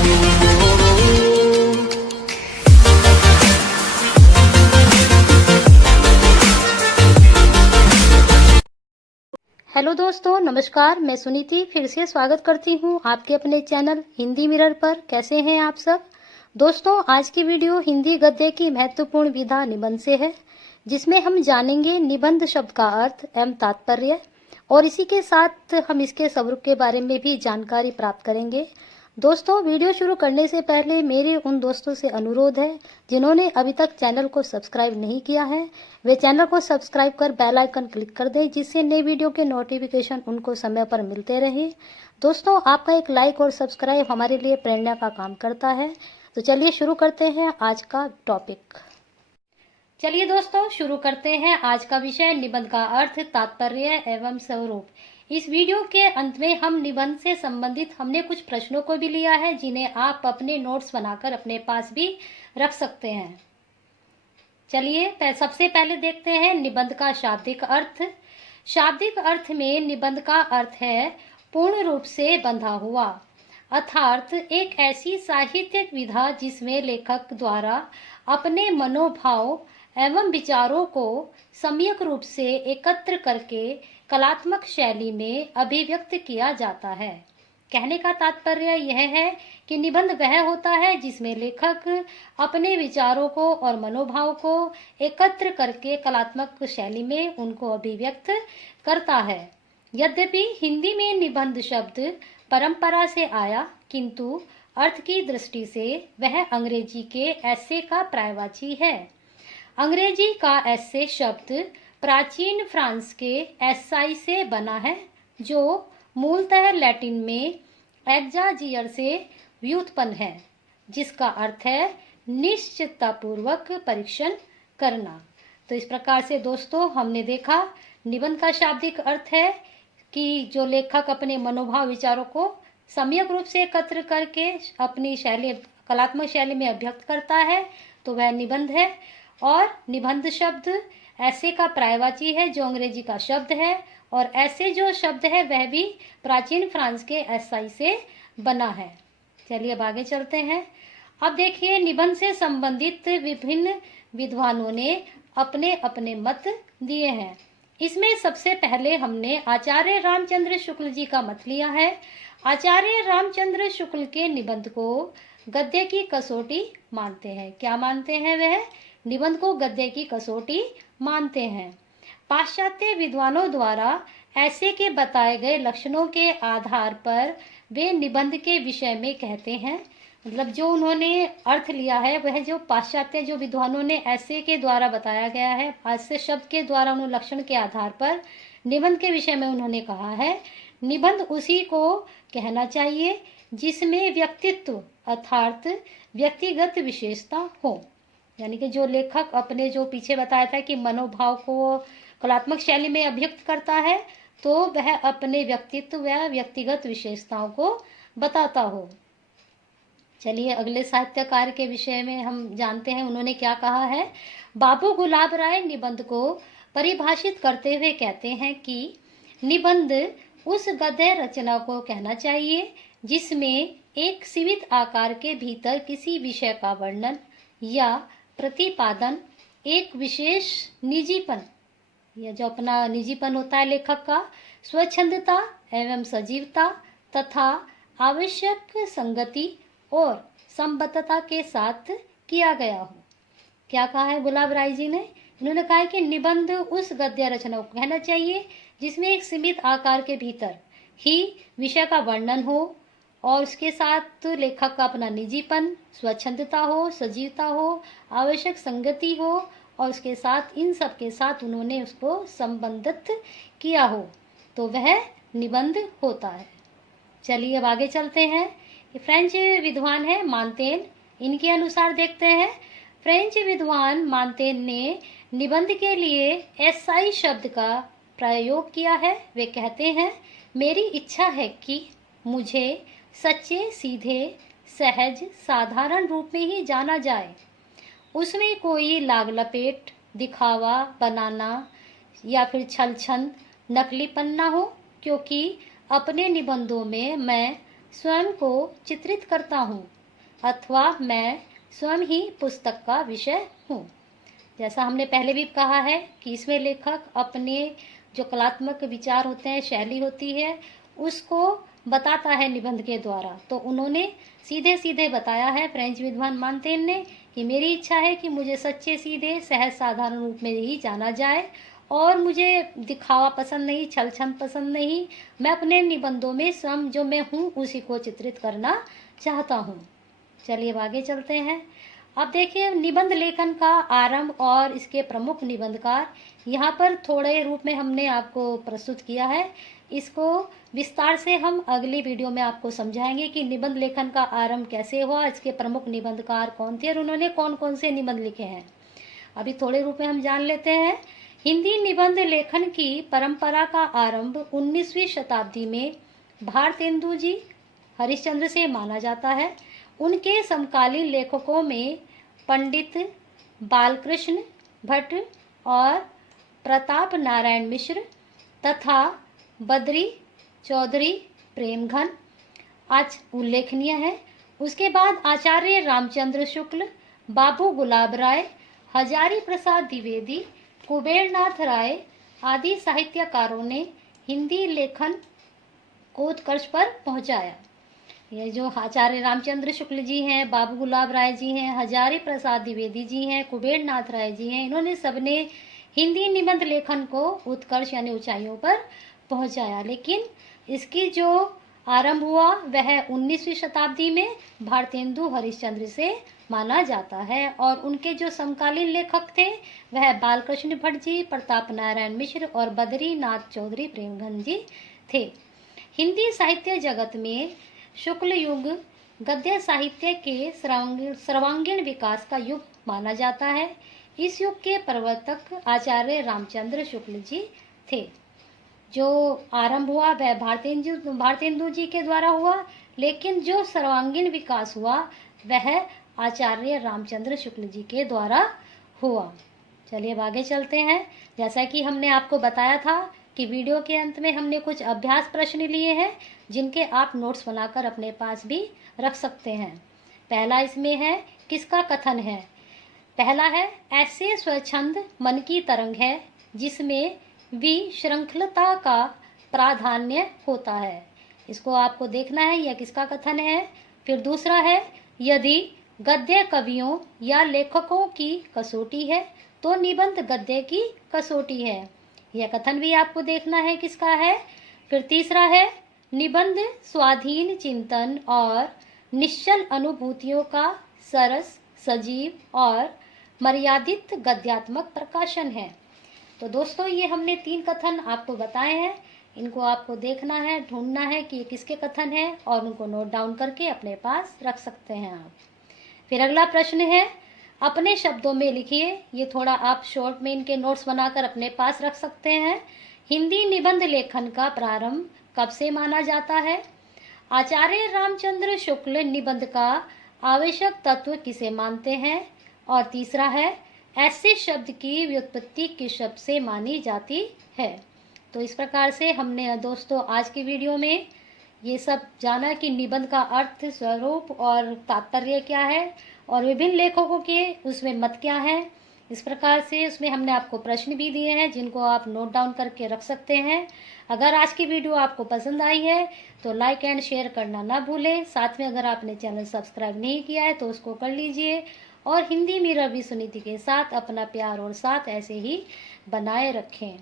Hello दोस्तों, नमस्कार। मैं सुनीति फिर से स्वागत करती हूँ आपके अपने चैनल हिंदी मिरर पर। कैसे हैं आप सब दोस्तों? आज की वीडियो हिंदी गद्य की महत्वपूर्ण विधा निबंध से है, जिसमें हम जानेंगे निबंध शब्द का अर्थ एवं तात्पर्य, और इसी के साथ हम इसके स्वरूप के बारे में भी जानकारी प्राप्त करेंगे। दोस्तों, वीडियो शुरू करने से पहले मेरे उन दोस्तों से अनुरोध है जिन्होंने अभी तक चैनल को सब्सक्राइब नहीं किया है, वे चैनल को सब्सक्राइब कर बेल आइकन क्लिक कर दें, जिससे नई वीडियो के नोटिफिकेशन उनको समय पर मिलते रहे। दोस्तों, आपका एक लाइक और सब्सक्राइब हमारे लिए प्रेरणा का काम करता है। तो चलिए शुरू करते हैं आज का टॉपिक। चलिए दोस्तों, शुरू करते हैं आज का विषय निबंध का अर्थ, तात्पर्य एवं स्वरूप। इस वीडियो के अंत में हम निबंध से संबंधित हमने कुछ प्रश्नों को भी लिया है, जिन्हें आप अपने नोट्स बनाकर अपने पास भी रख सकते हैं। चलिए सबसे पहले देखते हैं निबंध का शाब्दिक अर्थ। शाब्दिक अर्थ में निबंध का अर्थ है पूर्ण रूप से बंधा हुआ, अर्थात एक ऐसी साहित्यिक विधा जिसमें लेखक द्वारा अपने मनोभाव एवं विचारों को सम्यक रूप से एकत्र करके कलात्मक शैली में अभिव्यक्त किया जाता है। कहने का तात्पर्य यह है कि निबंध वह होता है जिसमें लेखक अपने विचारों को और मनोभाव को एकत्र करके कलात्मक शैली में उनको अभिव्यक्त करता है। यद्यपि हिंदी में निबंध शब्द परंपरा से आया, किंतु अर्थ की दृष्टि से वह अंग्रेजी के एसे का पर्यायवाची है। अंग्रेजी का एसे शब्द प्राचीन फ्रांस के एसाई से बना है, जो मूलतः लैटिन में एग्जाजियर से व्युत्पन्न है, जिसका अर्थ है निश्चिततापूर्वक परीक्षण करना। तो इस प्रकार से दोस्तों हमने देखा निबंध का शाब्दिक अर्थ है कि जो लेखक अपने मनोभाव विचारों को सम्यक रूप से एकत्र करके अपनी शैली कलात्मक शैली में अभिव्यक्त करता है, तो वह निबंध है। और निबंध शब्द ऐसे का पर्यायवाची है, जो अंग्रेजी का शब्द है, और ऐसे जो शब्द है वह भी प्राचीन फ्रांस के एसाई से बना है। चलिए अब आगे चलते हैं। अब देखिए, निबंध से संबंधित विभिन्न विद्वानों ने अपने अपने मत दिए हैं। इसमें सबसे पहले हमने आचार्य रामचंद्र शुक्ल जी का मत लिया है। आचार्य रामचंद्र शुक्ल के निबंध को गद्य की कसौटी मानते हैं। क्या मानते हैं? वह निबंध को गद्य की कसौटी मानते हैं। पाश्चात्य विद्वानों द्वारा ऐसे के बताए गए लक्षणों के आधार पर वे निबंध के विषय में कहते हैं, मतलब जो उन्होंने अर्थ लिया है वह जो पाश्चात्य जो विद्वानों ने ऐसे के द्वारा बताया गया है, ऐसे शब्द के द्वारा उन्होंने लक्षण के आधार पर निबंध के विषय में उन्होंने कहा है, निबंध उसी को कहना चाहिए जिसमें व्यक्तित्व अर्थात व्यक्तिगत विशेषता हो। यानी कि जो लेखक अपने जो पीछे बताया था कि मनोभाव को कलात्मक शैली में अभिव्यक्त करता है, तो वह अपने व्यक्तित्व व व्यक्तिगत विशेषताओं को बताता हो। चलिए अगले साहित्यकार के विषय में हम जानते हैं, उन्होंने क्या कहा है। बाबू गुलाब राय निबंध को परिभाषित करते हुए कहते हैं कि निबंध उस गद्य रचना को कहना चाहिए जिसमें एक सीमित आकार के भीतर किसी विषय का वर्णन या प्रतिपादन, एक विशेष निजीपन या जो अपना निजीपन होता है लेखक का, स्वच्छंदता एवं सजीवता तथा आवश्यक संगति और संबद्धता के साथ किया गया हो। क्या कहा है गुलाब राय जी ने? इन्होंने कहा है कि निबंध उस गद्य रचना को कहना चाहिए जिसमें एक सीमित आकार के भीतर ही विषय का वर्णन हो और उसके साथ लेखक का अपना निजीपन, स्वच्छंदता हो, सजीवता हो, आवश्यक संगति हो, और उसके साथ इन सब के साथ उन्होंने उसको संबंधित किया हो, तो वह निबंध होता है। चलिए अब आगे चलते हैं। फ्रेंच विद्वान है मांतेन, इनके अनुसार देखते हैं। फ्रेंच विद्वान मांतेन ने निबंध के लिए एसाई शब्द का प्रयोग किया है। वे कहते हैं, मेरी इच्छा है कि मुझे सच्चे, सीधे, सहज, साधारण रूप में ही जाना जाए। उसमें कोई लाग लपेट, दिखावा बनाना या फिर छल छंद, नकलीपन ना हो, क्योंकि अपने निबंधों में मैं स्वयं को चित्रित करता हूँ अथवा मैं स्वयं ही पुस्तक का विषय हूँ। जैसा हमने पहले भी कहा है कि इसमें लेखक अपने जो कलात्मक विचार होते हैं, शैली होती है, उसको बताता है निबंध के द्वारा। तो उन्होंने सीधे सीधे बताया है फ्रेंच विद्वान मांतेन ने कि मेरी इच्छा है कि मुझे सच्चे सीधे सहज साधारण रूप में ही जाना जाए और मुझे दिखावा पसंद नहीं, छल छंद पसंद नहीं। मैं अपने निबंधों में स्वयं जो मैं हूँ उसी को चित्रित करना चाहता हूँ। चलिए अब आगे चलते हैं। अब देखिए निबंध लेखन का आरंभ और इसके प्रमुख निबंधकार यहाँ पर थोड़े रूप में हमने आपको प्रस्तुत किया है। इसको विस्तार से हम अगली वीडियो में आपको समझाएंगे कि निबंध लेखन का आरंभ कैसे हुआ, इसके प्रमुख निबंधकार कौन थे और उन्होंने कौन कौन से निबंध लिखे हैं। अभी थोड़े रूप में हम जान लेते हैं। हिंदी निबंध लेखन की परंपरा का आरंभ 19वीं शताब्दी में भारतेंदु जी हरिश्चंद्र से माना जाता है। उनके समकालीन लेखकों में पंडित बालकृष्ण भट्ट और प्रताप नारायण मिश्र तथा बद्री चौधरी प्रेमघन आज उल्लेखनीय है। उसके बाद आचार्य रामचंद्र शुक्ल, बाबू गुलाब राय, हजारी प्रसाद द्विवेदी, कुबेरनाथ राय आदि साहित्यकारों ने हिंदी लेखन को उत्कर्ष पर पहुंचाया। ये जो आचार्य रामचंद्र शुक्ल जी हैं, बाबू गुलाब राय जी हैं, हजारी प्रसाद द्विवेदी जी हैं, कुबेरनाथ राय जी हैं, इन्होंने सबने हिंदी निबंध लेखन को उत्कर्ष यानी ऊंचाइयों पर पहुंचाया। लेकिन इसकी जो आरंभ हुआ वह 19वीं शताब्दी में भारतेंदु हरिश्चंद्र से माना जाता है और उनके जो समकालीन लेखक थे वह बालकृष्ण भट्ट जी, प्रताप नारायण मिश्र और बद्रीनाथ चौधरी प्रेमघन जी थे। हिंदी साहित्य जगत में शुक्ल युग गद्य साहित्य के सर्वांगीण विकास का युग माना जाता है। इस युग के प्रवर्तक आचार्य रामचंद्र शुक्ल जी थे। जो आरंभ हुआ वह भारतेंदु जी के द्वारा हुआ, लेकिन जो सर्वांगीण विकास हुआ वह आचार्य रामचंद्र शुक्ल जी के द्वारा हुआ। चलिए अब आगे चलते हैं। जैसा कि हमने आपको बताया था कि वीडियो के अंत में हमने कुछ अभ्यास प्रश्न लिए हैं जिनके आप नोट्स बनाकर अपने पास भी रख सकते हैं। पहला इसमें है किसका कथन है। पहला है ऐसे स्वच्छंद मन की तरंग है जिसमें विशृंखलता का प्राधान्य होता है। इसको आपको देखना है यह किसका कथन है। फिर दूसरा है यदि गद्य कवियों या लेखकों की कसौटी है तो निबंध गद्य की कसौटी है। यह कथन भी आपको देखना है किसका है। फिर तीसरा है निबंध स्वाधीन चिंतन और निश्चल अनुभूतियों का सरस, सजीव और मर्यादित गद्यात्मक प्रकाशन है। तो दोस्तों ये हमने 3 कथन आपको बताए हैं। इनको आपको देखना है, ढूंढना है कि ये किसके कथन है और उनको नोट डाउन करके अपने पास रख सकते हैं आप। फिर अगला प्रश्न है अपने शब्दों में लिखिए। ये थोड़ा आप शॉर्ट में इनके नोट्स बनाकर अपने पास रख सकते हैं। हिंदी निबंध लेखन का प्रारंभ कब से माना जाता है। आचार्य रामचंद्र शुक्ल निबंध का आवश्यक तत्व किसे मानते हैं। और तीसरा है ऐसे शब्द की व्युत्पत्ति किस शब्द से मानी जाती है। तो इस प्रकार से हमने दोस्तों आज की वीडियो में ये सब जाना कि निबंध का अर्थ, स्वरूप और तात्पर्य क्या है और विभिन्न लेखकों के उसमें मत क्या है। इस प्रकार से उसमें हमने आपको प्रश्न भी दिए हैं जिनको आप नोट डाउन करके रख सकते हैं। अगर आज की वीडियो आपको पसंद आई है तो लाइक एंड शेयर करना ना भूलें। साथ में अगर आपने चैनल सब्सक्राइब नहीं किया है तो उसको कर लीजिए और हिंदी मिरर भी सुनीति के साथ अपना प्यार और साथ ऐसे ही बनाए रखें।